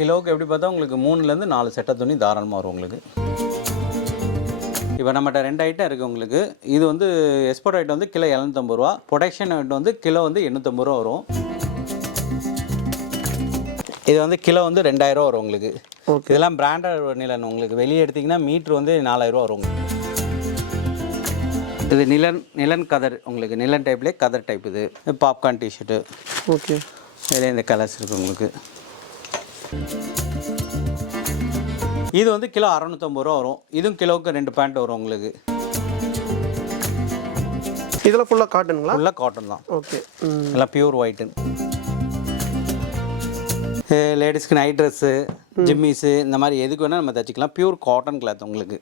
கிலோவுக்கு எப்படி பார்த்தா உங்களுக்கு 3லேருந்து 4 செட்டை துணி தாராளமாக வரும் உங்களுக்கு. இப்போ நம்மகிட்ட 2 ஐட்டம் இருக்குது உங்களுக்கு. இது வந்து எக்ஸ்போர்ட் ஐட்டம் வந்து கிலோ 750 ரூபா, ப்ரொடக்ஷன் ஐட்டம் வந்து கிலோ வந்து 850 ரூபா வரும். இது வந்து கிலோ வந்து 2000 ரூபா வரும் உங்களுக்கு. இதெல்லாம் பிராண்டட் நிலன். உங்களுக்கு வெளியே எடுத்திங்கன்னா மீட்ரு வந்து 4000 ரூபா வரும் உங்களுக்கு. இது நிலன் கதர் உங்களுக்கு. நிலன் டைப்லேயே கதர் டைப். இது பாப்கார்ன் டிஷர்ட்டு. ஓகே. இதில் இந்த கலர்ஸ் இருக்குது உங்களுக்கு. இது வந்து கிலோ 650 ரூபா வரும். இதுவும் கிலோவுக்கு 2 பேண்ட் வரும் உங்களுக்கு. இதெல்லாம் ஃபுல்லாக காட்டனுங்களா? ஃபுல்லாக காட்டன் தான். ஓகே. எல்லாம் பியூர் ஒயிட்டு. லேடிஸ்க்கு நைட் ட்ரெஸ்ஸு, ஜிம்மிஸு, இந்த மாதிரி எதுக்கு வேணால் நம்ம தைச்சிக்கலாம். பியூர் காட்டன் கிளாத் உங்களுக்கு.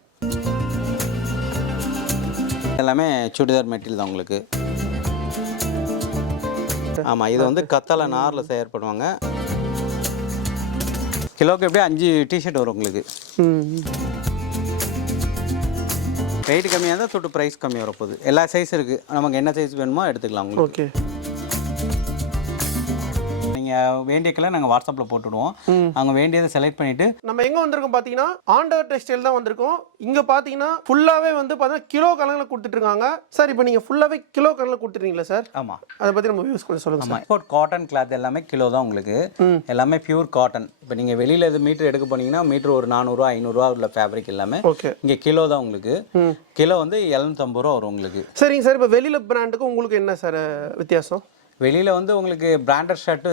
எல்லாமே சுடிதார் மெட்டீரியல் தான் உங்களுக்கு. ஆமாம், இது வந்து கத்தாழை நாரில் செயற்படுவாங்க. கிலோவுக்கு எப்படியும் 5 டிஷர்ட் வரும் உங்களுக்கு. வெயிட் கம்மியாக இருந்தால் தொட்டு ப்ரைஸ் கம்மியாக வரப்போகுது. எல்லா சைஸ் இருக்குது, நமக்கு என்ன சைஸ் வேணுமோ எடுத்துக்கலாம் உங்களுக்கு. ஓகே. நீங்கள் வேண்டிய கலர் நாங்கள் வாட்ஸ்அப்பில் போட்டுவிடுவோம். அவங்க வேண்டியதை செலக்ட் பண்ணிவிட்டு நம்ம எங்கே வந்திருக்கோம் பார்த்தீங்கன்னா ஆண்டவர் டெக்ஸ்டைல் தான் வந்திருக்கோம். இங்கே பார்த்தீங்கன்னா ஃபுல்லாகவே வந்து பார்த்தீங்கன்னா கிலோ கணக்கில் கொடுத்துட்ருக்காங்க சார். இப்போ நீங்கள் ஃபுல்லாகவே கிலோ கணக்கில் கொடுத்துருக்கீங்களா சார்? ஆமாம், அதை பற்றி நம்ம யூஸ் பண்ணி சொல்லுங்கள். ஆமாம், எக்ஸ்போர்ட் காட்டன் கிளாத் எல்லாமே கிலோ தான் உங்களுக்கு. எல்லாமே பியூர் காட்டன். இப்போ நீங்கள் வெளியில் இது மீட்டர் எடுக்க போனீங்கன்னா மீட்டர் ஒரு 400 500 உள்ள ஃபேப்ரிக் எல்லாமே. ஓகே. இங்கே கிலோ தான் உங்களுக்கு. கிலோ வந்து 750 ரூபா வரும் உங்களுக்கு. சரிங்க சார். இப்போ வெளியில் பிராண்டுக்கும் உங்களுக்கு என்ன சார் வித்தியாசம்? வெளியில் வந்து உங்களுக்கு பிராண்டட் ஷர்ட்டு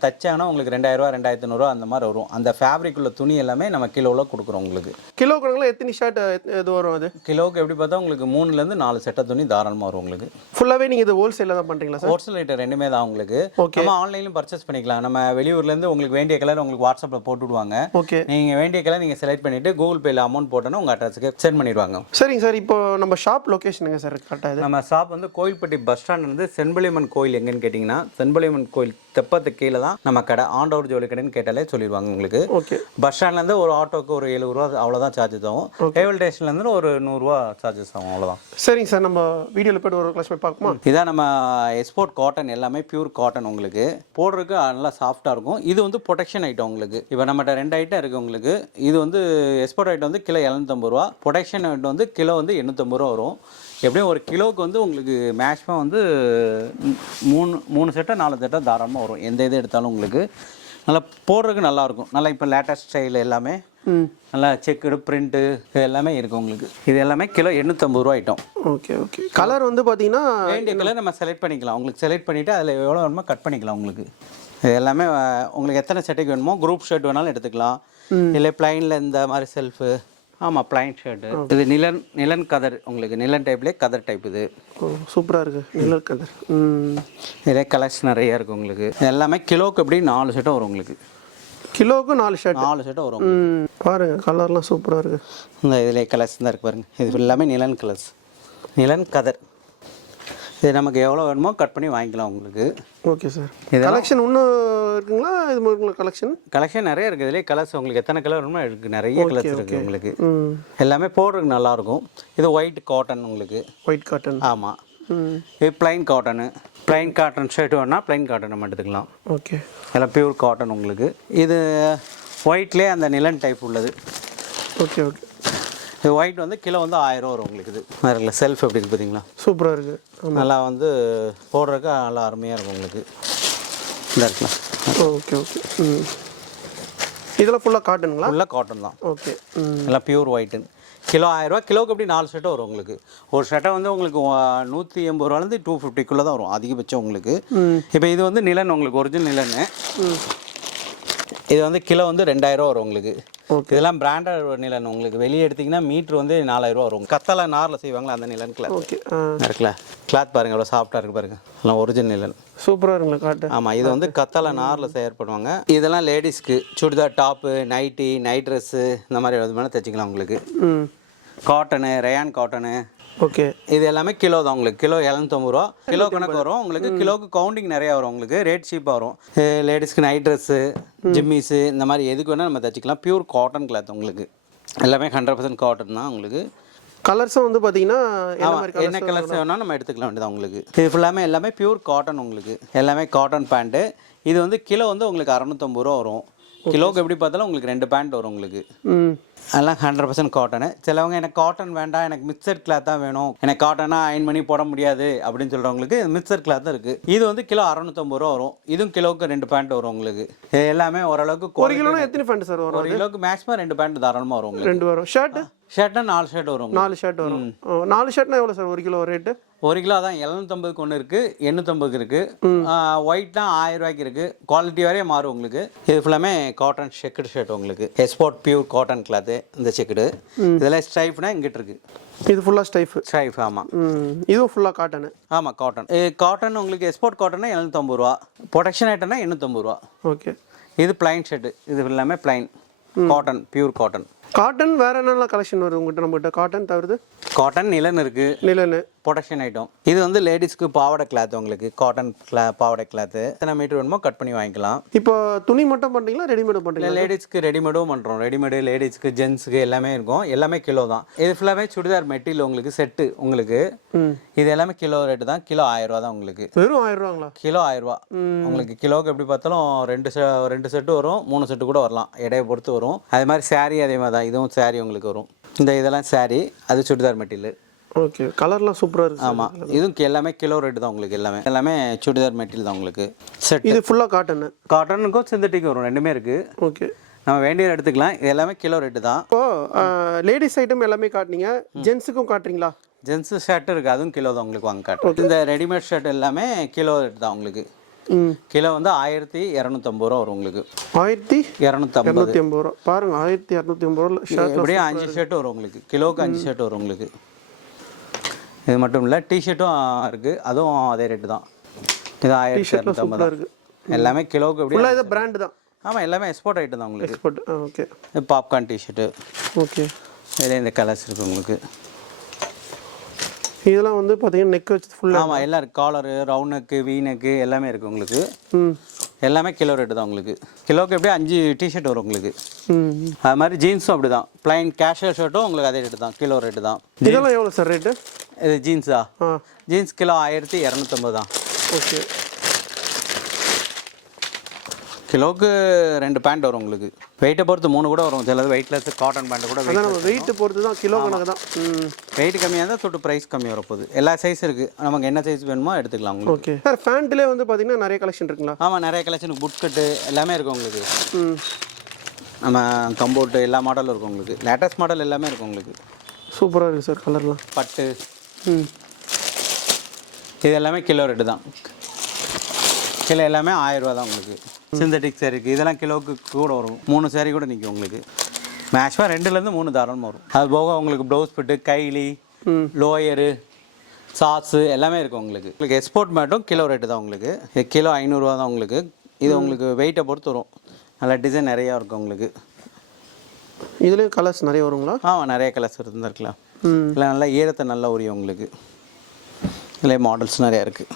தைச்சாங்கன்னா உங்களுக்கு 2000 ரூபா 2500 அந்த மாதிரி வரும். அந்த ஃபேப்ரிக் உள்ள துணி எல்லாமே நம்ம கிலோவில் கொடுக்குறோம் உங்களுக்கு. கிலோ கணக்கில் எத்தனை ஷர்ட் இது வரும்? அது கிலோவுக்கு எப்படி பார்த்தா உங்களுக்கு 3லேருந்து 4 செட்டை துணி தாராளமாக வரும் உங்களுக்கு. ஃபுல்லாகவே நீங்கள் இது ஹோல்சேலில் தான் பண்ணுறீங்களா சார்? ஹோல்சேல் ரேட்டு ரெண்டுமே தான் உங்களுக்கு. நம்ம ஆன்லைன்லையும் பர்ச்சேஸ் பண்ணிக்கலாம். நம்ம வெளியூர்லேருந்து உங்களுக்கு வேண்டிய கலர் உங்களுக்கு வாட்ஸ்அப்பில் போட்டுவிடுவாங்க. ஓகே. நீங்கள் வேண்டிய கலர் நீங்கள் செலக்ட் பண்ணிவிட்டு கூகுள் பேயில் அமௌண்ட் போட்டோன்னா உங்கள் அட்ரஸுக்கு சென்ட் பண்ணிடுவாங்க. சரிங்க சார். இப்போ நம்ம ஷாப் லொக்கேஷனுங்க சார் கரெக்டாக? நம்ம ஷாப் வந்து கோயில்பட்டி பஸ் ஸ்டாண்ட் வந்து செண்பலியம்மன் கோயில் எங்கன்னு கேட்டிங்கன்னா செண்பலியம்மன் கோயில் தெப்பத்துக்கு கீழே தான் நம்ம கடை. ஆண்டவர் ஜவுளி கடைன்னு கேட்டாலே சொல்லிடுவாங்க உங்களுக்கு. ஓகே. பஸ் ஸ்டாண்ட்லேருந்து ஒரு ஆட்டோக்கு ஒரு 70 ரூபா அவ்வளோதான் சார்ஜஸ் ஆகும். ரயில்வே ஸ்டேஷன்லேருந்து ஒரு 100 ரூபா சார்ஜஸ் ஆகும், அவ்வளோதான். சரிங்க சார். நம்ம வீடியோவில் போய்ட்டு ஒரு கிளாஸ் போய் பார்க்குமா? இதான் நம்ம எக்ஸ்போர்ட் காட்டன். எல்லாமே பியூர் காட்டன் உங்களுக்கு. போடுறதுக்கு நல்லா சாஃப்டாக இருக்கும். இது வந்து ப்ரொடெக்ஷன் ஐட்டம் உங்களுக்கு. இப்போ நம்மகிட்ட 2 ஐட்டம் இருக்குது உங்களுக்கு. இது வந்து எக்ஸ்போர்ட் ஐட்டம் வந்து கிலோ 750 ரூபா, ப்ரொடெக்ஷன் ஐட்டம் வந்து கிலோ வந்து 850 ரூபா வரும். எப்படியும் ஒரு கிலோவுக்கு வந்து உங்களுக்கு மேக்ஸிமம் வந்து 3 செட்டை 4 செட்டை தாராளமாக வரும். எந்த இது எடுத்தாலும் உங்களுக்கு நல்லா போடுறதுக்கு நல்லாயிருக்கும். நல்லா இப்போ லேட்டஸ்ட் ஸ்டைல் எல்லாமே நல்லா செக்குடு பிரிண்ட்டு இது எல்லாமே இருக்குது உங்களுக்கு. இது எல்லாமே கிலோ 850 ரூபா ஐட்டம். ஓகே. ஓகே. கலர் வந்து பார்த்தீங்கன்னா வேண்டிய கலர் நம்ம செலக்ட் பண்ணிக்கலாம். உங்களுக்கு செலக்ட் பண்ணிவிட்டு அதில் எவ்வளோ வேணுமோ கட் பண்ணிக்கலாம் உங்களுக்கு. இது எல்லாமே உங்களுக்கு எத்தனை செட்டுக்கு வேணுமோ குரூப் ஷர்ட் வேணாலும் எடுத்துக்கலாம். இல்லை பிளைனில் இந்த மாதிரி செல்ஃபு. ஆமாம், பிளைன் ஷர்ட்டு. இது நிலன் கதர் உங்களுக்கு. நிலன் டைப்லேயே கதர் டைப். இது சூப்பராக இருக்குது. நிலன் கதர். இதே கலர்ஸ் நிறையா இருக்குது உங்களுக்கு. எல்லாமே கிலோவுக்கு எப்படி 4 செட்டும் வரும் உங்களுக்கு. கிலோவுக்கு 4 செட்டும் வரும். பாருங்க, கலர்லாம் சூப்பராக இருக்குது. இந்த இதில் கலர்ஸ் தான் இருக்குது பாருங்கள். இது எல்லாமே நிலன் கலர்ஸ், நிலன் கதர். இது நமக்கு எவ்வளோ வேணுமோ கட் பண்ணி வாங்கிக்கலாம் உங்களுக்கு. Okay sir. கலெக்ஷன் இன்னும் இருக்குங்களா? இது மாதிரி கலெக்ஷன் நிறைய இருக்குது. இதுலேயே கலர்ஸ் உங்களுக்கு எத்தனை கலர் வேணுமோ இருக்குது. நிறைய கலர்ஸ் இருக்குது உங்களுக்கு. எல்லாமே போடுறதுக்கு நல்லாயிருக்கும். இது ஒயிட் காட்டன் உங்களுக்கு. White cotton. ஆமாம். இது plain cotton. Plain cotton shirt வேணா பிளைன் காட்டன் நம்ம எடுத்துக்கலாம். ஓகே. எல்லாம் பியூர் காட்டன் உங்களுக்கு. இது ஒயிட்லேயே அந்த நிலன் டைப் உள்ளது. ஓகே. ஓகே. இது ஒயிட் வந்து கிலோ வந்து 1000 ரூபா வரும் உங்களுக்கு. இது வேறு செல்ஃப் எப்படி இருக்குது பார்த்தீங்களா? சூப்பராக இருக்குது. நல்லா வந்து போடுறதுக்கு நல்லா அருமையாக இருக்கும் உங்களுக்கு. இந்த இருக்கலாம். ஓகே. ஓகே. இதெல்லாம் ஃபுல்லாக காட்டனுங்களா? ஃபுல்லாக காட்டன் தான். ஓகே. எல்லாம் பியூர் ஒயிட்டு. கிலோ 1000 ரூபா. கிலோவுக்கு எப்படி 4 செட்டை வரும் உங்களுக்கு. ஒரு செட்டை வந்து உங்களுக்கு 180 ரூபாலேருந்து 250 தான் வரும் அதிகபட்சம் உங்களுக்கு. இப்போ இது வந்து நிலன் உங்களுக்கு. ஒரிஜினல் நிலன்னு. இது வந்து கிலோ வந்து 2000 ரூபா வரும் உங்களுக்கு. இதெல்லாம் பிராண்டட் நிலன் உங்களுக்கு. வெளியே எடுத்திங்கன்னா மீட்ரு வந்து 4000 ரூபா வரும். கத்தாழை நாரில் செய்வாங்களா அந்த நிலன் கிளாத். ஓகே. இருக்குல்ல கிளாத் பாருங்கள் எவ்வளோ சாஃப்டாக இருக்குது பாருங்கள். எல்லாம் ஒரிஜினல் நிலன். சூப்பராக இருக்குங்களா காட்டு? ஆமாம், இது வந்து கத்தாழை நாரில் செயற்படுவாங்க. இதெல்லாம் லேடிஸ்க்கு churidar top, nighty, night dress இந்த மாதிரி எது வேணால் தைச்சிக்கலாம் உங்களுக்கு. Cotton, rayon cotton. ஓகே. இது எல்லாமே கிலோ தான் உங்களுக்கு. கிலோ 750 ரூபா. கிலோ கணக்கு வரும் உங்களுக்கு. கிலோவுக்கு கவுண்டிங் நிறையா வரும் உங்களுக்கு. ரேட் சீப்பாக வரும். லேடிஸ்க்கு நைட் ட்ரெஸ்ஸு, ஜிம்மிஸு இந்த மாதிரி எதுக்கு வேணால் நம்ம தைச்சிக்கலாம். பியூர் காட்டன் கிளாத் உங்களுக்கு. எல்லாமே 100% காட்டன் தான் உங்களுக்கு. கலர்ஸும் வந்து பார்த்தீங்கன்னா என்ன கலர்ஸ் வேணாலும் நம்ம எடுத்துக்கலாம் வேண்டியதான் உங்களுக்கு. இது ஃபுல்லாமே எல்லாமே பியூர் காட்டன் உங்களுக்கு. எல்லாமே காட்டன் பேண்ட்டு. இது வந்து கிலோ வந்து உங்களுக்கு 650 ரூபா வரும். கிலோக்கு எப்படி பார்த்தாலும் உங்களுக்கு 2 பேண்ட் வரும் உங்களுக்கு. ம் அதெல்லாம் 100% காட்டனு. சிலவங்க எனக்கு காட்டன் வேண்டாம், எனக்கு மிக்சட் கிளாத் தான் வேணும், எனக்கு காட்டனாக அயன் பண்ணி போட முடியாது அப்படின்னு சொல்கிறவங்களுக்கு மிக்சர் கிளாத் தான் இருக்குது. இது வந்து கிலோ 650 ரூபா வரும். இதுவும் கிலோவுக்கு 2 பேண்ட் வரும் உங்களுக்கு. இது எல்லாமே ஓரளவுக்கு ஒரு கிலோனா எத்தனை பேண்ட் சார் வரும்? 1 கிலோக்கு மேக்ஸிமம் 2 பேண்ட் தாராளமாக வரும் உங்களுக்கு. 2 வரும். ஷர்ட்னா 4 ஷர்ட் வரும். 4 ஷர்ட் வரும். 4 ஷர்ட்னா எவ்வளோ சார் 1 கிலோ ரேட்டு? 1 கிலோ தான் 750க்கு ஒன்று இருக்குது, 850க்கு இருக்குது. ஒயிட்னா 1000 ரூபாய்க்கு இருக்குது. குவாலிட்டி வரையே மாறும் உங்களுக்கு. இது ஃபுல்லாமே காட்டன் செக்குடு ஷர்ட் உங்களுக்கு. எக்ஸ்போர்ட் பியூர் காட்டன் கிளாத்து இந்த செக்குடு. இதெல்லாம் ஸ்ட்ரைப்னா இங்கிட்டு இருக்குது. இது ஃபுல்லாக ஸ்ட்ரைப் ஆமாம். இதுவும் ஃபுல்லாக காட்டனு. ஆமாம் காட்டன். காட்டன் உங்களுக்கு எக்ஸ்போர்ட் காட்டன்னா 750 ரூபா, ப்ரொடெக்ஷன் ஐட்டம்னா 850 ரூபா. ஓகே. இது பிளைன் ஷர்ட்டு. இது எல்லாமே plain cotton, pure cotton. Cotton வேற என்னென்ன கலெக்ஷன் வருது உங்கள்கிட்ட? நம்மகிட்ட காட்டன் தவிர்த்து காட்டன் நிலன் இருக்குது, நிலனு ப்ரொடெக்ஷன் ஐட்டம். இது வந்து லேடிஸ்க்கு பாவாடை கிளாத் உங்களுக்கு. காட்டன் பாவாடை கிளாத்து எத்தனை மீட்டர் வேணுமோ கட் பண்ணி வாங்கிக்கலாம். இப்போ துணி மட்டும் பண்ணுறீங்களா ரெடிமேடும் பண்ணுறீங்களா? லேடிஸ்க்கு ரெடிமேடும் பண்ணுறோம். ரெடிமேடு லேடிஸ்க்கு ஜென்ஸுக்கு எல்லாமே இருக்கும். எல்லாமே கிலோ தான். இது ஃபுல்லாகவே சுடிதார் மெட்டீரியல் உங்களுக்கு செட்டு உங்களுக்கு. இது எல்லாமே கிலோ ரேட்டு தான். கிலோ 1000 ரூபா தான் உங்களுக்கு. வெறும் 1000 ரூபாங்களா? கிலோ 1000 ரூபா உங்களுக்கு. கிலோவுக்கு எப்படி பார்த்தாலும் 2 செட்டு வரும், 3 செட்டு கூட வரலாம், எடையை பொறுத்து வரும். அதே மாதிரி சாரீ அதே மாதிரி தான். இதுவும் சாரீ உங்களுக்கு வரும். இதெல்லாம் சாரீ, அது சுடிதார் மெட்டீரியல். ஓகே. கலர்லாம் சூப்பராக இருக்குது. ஆமாம். இதுவும் எல்லாமே கிலோ ரேட்டு தான் உங்களுக்கு. எல்லாமே சுடிதார் மெட்டீரியல் தான் உங்களுக்கு. செட் இது ஃபுல்லாக காட்டனு. காட்டனுக்கும் சிந்தட்டிக் வரும், ரெண்டுமே இருக்குது. ஓகே. நம்ம வேண்டியதை எடுத்துக்கலாம். இது எல்லாமே கிலோ ரேட்டு தான். இப்போது லேடிஸ் ஐட்டம் எல்லாமே காட்டினீங்க, ஜென்ஸுக்கும் காட்டுறீங்களா? ஜென்ஸு ஷர்ட் இருக்குது, அதுவும் கிலோ தான் உங்களுக்கு. வாங்க காட்டு. இந்த ரெடிமேட் ஷர்ட் எல்லாமே கிலோ ரேட்டு தான் உங்களுக்கு. கிலோ வந்து 1250 ரூபா வரும் உங்களுக்கு. 1250 ரூபா. பாருங்க 1250 ரூபா ஷர்ட். அப்படியே 5 ஷர்ட் வரும் உங்களுக்கு. கிலோவுக்கு 5 ஷர்ட் வரும் உங்களுக்கு. இது மட்டும் இல்லை, டிஷர்ட்டும் இருக்குது, அதுவும் அதே ரேட்டு தான். இது 1250 இருக்குது. எல்லாமே கிலோவுக்கு எப்படி இது பிராண்டு தான். ஆமாம், எல்லாமே எக்ஸ்போர்ட் ஐட்டம் தான் உங்களுக்கு. எக்ஸ்போர்ட். ஓகே. இது பாப்கார்ன் டிஷர்ட்டு. ஓகே. இதில் இந்த கலர்ஸ் இருக்குது உங்களுக்கு. இதெல்லாம் வந்து பார்த்தீங்கன்னா நெக் வச்சு ஃபுல்லாக. ஆமாம், எல்லாம் இருக்குது. காலரு, ரவுண்ட் நெக்கு, வீ நெக்கு எல்லாமே இருக்குது உங்களுக்கு. எல்லாமே கிலோ ரேட்டு தான் உங்களுக்கு. கிலோவுக்கு எப்படியும் 5 டிஷர்ட் வரும் உங்களுக்கு. அது மாதிரி ஜீன்ஸும் அப்படி தான். பிளைன் கேஷுவல் ஷர்ட்டும் உங்களுக்கு அதே ரேட்டு தான், கிலோ ரேட்டு தான். இதெல்லாம் எவ்வளோ சார் ரேட்டு? இது ஜீன்ஸா? ஜீன்ஸ் கிலோ 1250 தான். ஓகே. கிலோவுக்கு 2 பேண்ட் வரும் உங்களுக்கு. வெயிட்டை பொறுத்து 3 கூட வரும். சிலது வெயிட்லெஸ் காட்டன் பேண்ட் கூட. நம்ம வெயிட்டு பொறுத்து தான், கிலோ கணக்கு தான். வெயிட் கம்மியாக இருந்தால் தொட்டு ப்ரைஸ் கம்மியாக வரப்போகுது. எல்லா சைஸ் இருக்குது, நமக்கு என்ன சைஸ் வேணுமோ எடுத்துக்கலாம் உங்களுக்கு. Okay sir. பேண்ட்லேயே வந்து பார்த்தீங்கன்னா நிறைய கலெக்ஷன் இருக்குங்களா? ஆமாம், நிறைய கலெக்ஷன். புட்கட்டு எல்லாமே இருக்குது உங்களுக்கு. நம்ம கம்போர்ட்டு எல்லா மாடலும் இருக்கும் உங்களுக்கு. லேட்டஸ்ட் மாடல் எல்லாமே இருக்கும் உங்களுக்கு. சூப்பராக இருக்குது சார் கலர்லாம். பட்டு இது எல்லாமே கிலோ ரேட்டு தான். கிலோ எல்லாமே 1000 ரூபா தான் உங்களுக்கு. சிந்தட்டிக் சேரீக்கு இதெல்லாம் கிலோவுக்கு கூட வரும். 3 சேரீ கூட நிற்கும் உங்களுக்கு. மேக்ஸிமம் 2லேருந்து 3 தாராளமாக வரும். அது போக உங்களுக்கு ப்ளவுஸ் பிட்டு, கைலி, லோயரு, சாக்ஸு எல்லாமே இருக்கும் உங்களுக்கு. உங்களுக்கு எக்ஸ்போர்ட் மேட்டும் கிலோ ரேட்டு தான் உங்களுக்கு. இது கிலோ 500 ரூபா தான் உங்களுக்கு. இது உங்களுக்கு வெயிட்டை பொறுத்து வரும். நல்லா டிசைன் நிறையா இருக்கும் உங்களுக்கு. இதுலேயும் கலர்ஸ் நிறைய வருங்களா? ஆமாம், நிறைய கலர்ஸ் இருக்கலாம். இல்லை நல்லா ஈரத்தை நல்லா உரியும் உங்களுக்கு. இல்லை மாடல்ஸ் நிறையா இருக்குது.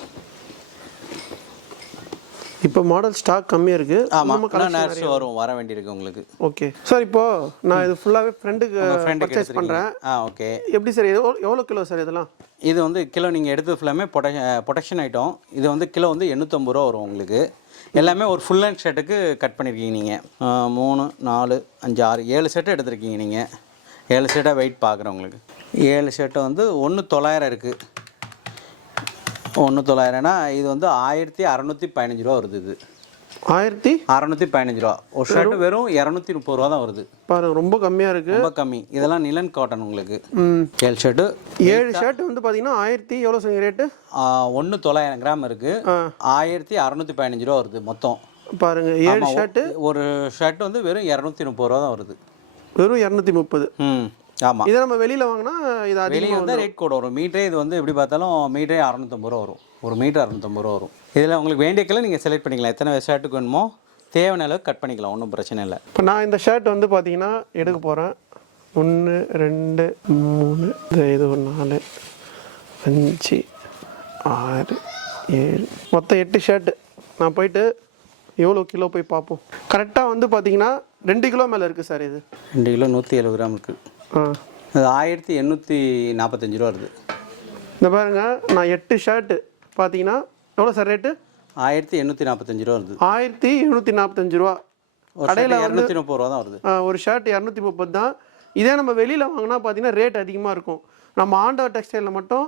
இப்போ மாடல் ஸ்டாக் கம்மியாக இருக்குது. ஆமாம், நர்ஸ் வரும், வர வேண்டியிருக்கு உங்களுக்கு. Okay sir. இப்போது நான் இது ஃபுல்லாகவே ஃப்ரெண்டுக்கு பர்ச்சேஸ் பண்ணுறேன். ஓகே. எப்படி சார் எவ்வளோ கிலோ சார் இதெல்லாம்? இது வந்து கிலோ நீங்கள் எடுத்தது ஃபுல்லாமே ப்ரொடெக்ஷன் ஐட்டம். இது வந்து கிலோ வந்து 850 ரூபா வரும் உங்களுக்கு. எல்லாமே ஒரு ஃபுல் ஹேண்ட் ஷர்ட்டுக்கு கட் பண்ணியிருக்கீங்க நீங்கள். 3, 4, 5, 6, 7 ஷர்ட்டு எடுத்திருக்கீங்க நீங்கள். 7 ஷர்ட்டாக வெயிட் பார்க்குறேன் உங்களுக்கு. 7 ஷர்ட்டு வந்து 1900 இருக்குது. 1900னா இது வந்து 1615 ரூபா வருது. இது 1615 ரூபா. ஒரு ஷர்ட்டு வெறும் 230 ரூபா தான் வருது. பாருங்க, ரொம்ப கம்மியாக இருக்குது. ரொம்ப கம்மி. இதெல்லாம் நிலன் காட்டன் உங்களுக்கு. 7 ஷர்ட்டு. 7 ஷர்ட் வந்து பார்த்தீங்கன்னா 1000 எவ்வளோ சொன்னீங்க ரேட்டு? 900 கிராம் இருக்குது. 1615 ரூபா வருது மொத்தம். பாருங்க, 7 ஷர்ட்டு. ஒரு ஷர்ட் வந்து வெறும் 230 ரூபா தான் வருது. வெறும் 230. ஆமாம். இதை நம்ம வெளியில் வாங்கினா இது வெளியே வந்து ரேட் கூட வரும். மீட்டரே இது வந்து எப்படி பார்த்தாலும் மீட்டரே 650 ரூபா வரும். ஒரு மீட்டர் 650 ரூபா வரும். இதில் உங்களுக்கு வேண்டிய கலர் நீங்கள் செலக்ட் பண்ணிக்கலாம். எத்தனை ஷர்ட்டுக்கு வேணுமோ தேவையான அளவுக்கு கட் பண்ணிக்கலாம். ஒன்றும் பிரச்சனை இல்லை. இப்போ நான் இந்த ஷர்ட் வந்து பார்த்தீங்கன்னா எடுக்க போகிறேன். 1, 2, 3, இது 4, 5, 6, 7, மொத்தம் 8 ஷர்ட்டு. நான் போயிட்டு எவ்வளோ கிலோ போய் பார்ப்போம். கரெக்டாக வந்து பார்த்தீங்கன்னா 2 கிலோ மேலே இருக்குது சார். இது 2 கிலோ 170 கிராம் இருக்குது. அது 1845 ரூபா வருது. இந்த பாருங்க, நான் 8 ஷர்ட்டு பார்த்தீங்கன்னா எவ்வளோ சார் ரேட்டு? 1845 ரூபா வருது. 1745 ரூபா. கடையில் வந்து 230 ரூபா தான் வருது. ஒரு ஷர்ட் 230 தான். இதே நம்ம வெளியில் வாங்கினா பார்த்தீங்கன்னா ரேட் அதிகமாக இருக்கும். நம்ம ஆண்டவர் டெக்ஸ்டைலில் மட்டும்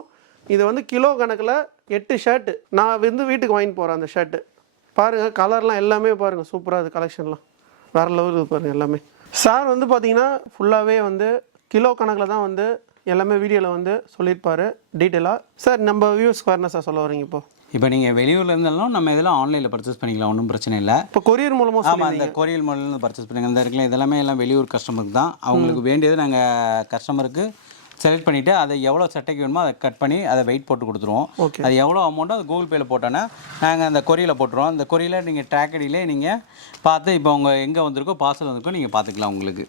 இது வந்து கிலோ கணக்கில் 8 ஷர்ட்டு நான் வந்து வீட்டுக்கு வாங்கிட்டு போகிறேன். அந்த ஷர்ட்டு பாருங்கள், கலர்லாம் எல்லாமே பாருங்கள் சூப்பராக இருக்குது. கலெக்ஷன்லாம் வேறு லெவல் இருக்குது பாருங்கள் எல்லாமே. சார் வந்து பார்த்தீங்கன்னா ஃபுல்லாகவே வந்து கிலோ கணக்கில் தான் வந்து எல்லாமே வீடியோவில் வந்து சொல்லியிருப்பார் டீட்டெயிலாக. சார் நம்ம வியூஸ்க்கு வரணும் சார் சொல்ல வரீங்க இப்போ நீங்கள் வெளியூரில் இருந்தாலும் நம்ம இதெல்லாம் ஆன்லைனில் பர்ச்சேஸ் பண்ணிக்கலாம், ஒன்றும் பிரச்சனை இல்லை. இப்போ கொரியர் மூலமாக ஆமாம், அந்த கொரியர் மூலம் பர்ச்சேஸ் பண்ணிக்கலாம். இந்த இருக்குல்ல இதெல்லாமே எல்லாம் வெளியூர் கஸ்டமருக்கு தான். அவங்களுக்கு வேண்டியது நாங்கள் கஸ்டமருக்கு செலக்ட் பண்ணிவிட்டு அதை எவ்வளோ சட்டைக்கு வேணுமோ அதை கட் பண்ணி அதை வெயிட் போட்டு கொடுத்துருவோம். அது எவ்வளோ அமௌண்ட்டோ அது கூகுள் பேயில் போட்டோன்னா நாங்கள் அந்த கொரியரில் போட்டுருவோம். அந்த கொரியரில் நீங்கள் ட்ராக் ஐடியிலே நீங்கள் பார்த்து இப்போ உங்கள் எங்கே வந்திருக்கோ பார்சல் வந்திருக்கோ நீங்கள் பார்த்துக்கலாம். உங்களுக்கு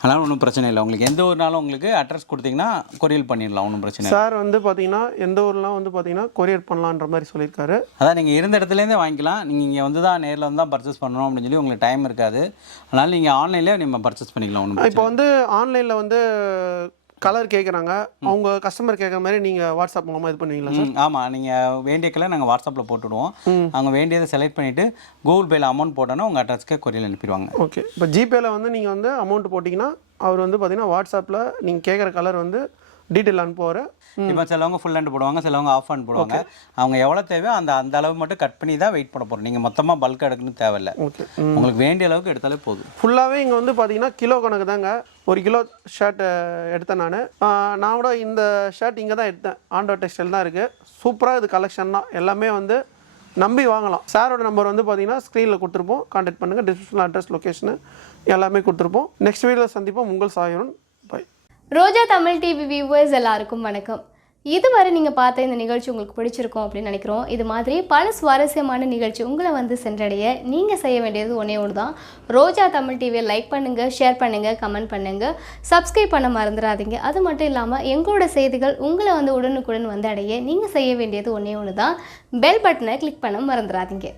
அதனால் ஒன்றும் பிரச்சனை இல்லை. உங்களுக்கு எந்த ஒரு நாளும் உங்களுக்கு அட்ரஸ் கொடுத்தீங்கன்னா கொரியர் பண்ணிடலாம், ஒன்றும் பிரச்சனை இல்லை. சார் வந்து பார்த்தீங்கன்னா எந்த ஊர்லாம் வந்து பார்த்தீங்கன்னா கொரியர் பண்ணலான்ற மாதிரி சொல்லியிருக்காரு. அதான் நீங்கள் இருந்த இடத்துலேருந்தே வாங்கிக்கலாம். நீங்கள் இங்கே வந்து தான் நேரில் வந்து தான் பர்ச்சேஸ் பண்ணணும் அப்படின்னு சொல்லி உங்களுக்கு டைம் இருக்காது. அதனால் நீங்கள் ஆன்லைன்லேயே நீங்கள் பர்ச்சேஸ் பண்ணிக்கலாம். ஒன்றும் இப்போ வந்து ஆன்லைனில் வந்து கலர் கேட்குறாங்க, அவங்க கஸ்டமர் கேட்குற மாதிரி நீங்கள் வாட்ஸ்அப் மூலமாக இது பண்ணுவீங்களா சார்? ஆமாம், நீங்கள் வேண்டிய கலர் நாங்கள் வாட்ஸ்அப்பில் போட்டுவிடுவோம். அவங்க வேண்டியதை செலக்ட் பண்ணிவிட்டு கூகுள் பேயில் அமௌண்ட் போட்டோன்னா உங்கள் அட்ரஸ்க்கே கொரியர் அனுப்பிடுவாங்க. ஓகே. இப்போ ஜிபேயில் வந்து நீங்கள் வந்து அமௌண்ட் போட்டிங்கன்னா அவர் வந்து பார்த்தீங்கன்னா வாட்ஸ்அப்பில் நீங்கள் கேட்குற கலர் வந்து டீட்டெயில் அனுப்புவார். இப்போ சிலவங்க ஃபுல் ஹேண்ட் போடுவாங்க, சிலவங்க ஆஃப் ஹேண்ட் போடுவாங்க. அவங்க எவ்வளோ தேவையோ அந்த அளவு மட்டும் கட் பண்ணி தான் வெயிட் பண்ண போகிறோம். நீங்கள் மொத்தமாக பல்க் எடுக்கணும் தேவையில்லை. ஓகே. உங்களுக்கு வேண்டிய அளவுக்கு எடுத்தாலே போதும். ஃபுல்லாகவே இங்கே வந்து பார்த்தீங்கன்னா கிலோ கணக்கு தாங்க. 1 கிலோ ஷர்ட் எடுத்தேன் நான் கூட இந்த ஷர்ட் இங்கே தான் எடுத்தேன். ஆண்டவர் டெக்ஸ்டைல் தான் இருக்குது. சூப்பராக இது கலெக்ஷன் தான். எல்லாமே வந்து நம்பி வாங்கலாம். சாரோட நம்பர் வந்து பார்த்தீங்கன்னா ஸ்க்ரீனில் கொடுத்துருப்போம். கான்டாக்ட் பண்ணுங்கள். டிஸ்கிரிப்ஷனில் அட்ரஸ் லொக்கேஷனு எல்லாமே கொடுத்துருப்போம். நெக்ஸ்ட் வீடியோவில் சந்திப்போம். உங்கள் சாயருன். Bye. Roja Tamil TV viewers எல்லாருக்கும் வணக்கம். இதுவரை நீங்கள் பார்த்த இந்த நிகழ்ச்சி உங்களுக்கு பிடிச்சிருக்கும் அப்படின்னு நினைக்கிறோம். இது மாதிரி பல சுவாரஸ்யமான நிகழ்ச்சி உங்களை வந்து சென்றடைய நீங்கள் செய்ய வேண்டியது ஒன்றே ஒன்று தான். ரோஜா தமிழ் டிவியை லைக் பண்ணுங்கள், ஷேர் பண்ணுங்கள், கமெண்ட் பண்ணுங்கள், சப்ஸ்கிரைப் பண்ண மறந்துடாதீங்க. அது மட்டும் இல்லாமல் எங்களோட செய்திகள் உங்களை வந்து உடனுக்குடன் வந்து அடைய நீங்கள் செய்ய வேண்டியது ஒன்றே ஒன்று தான். பெல் பட்டனை கிளிக் பண்ண மறந்துடாதீங்க.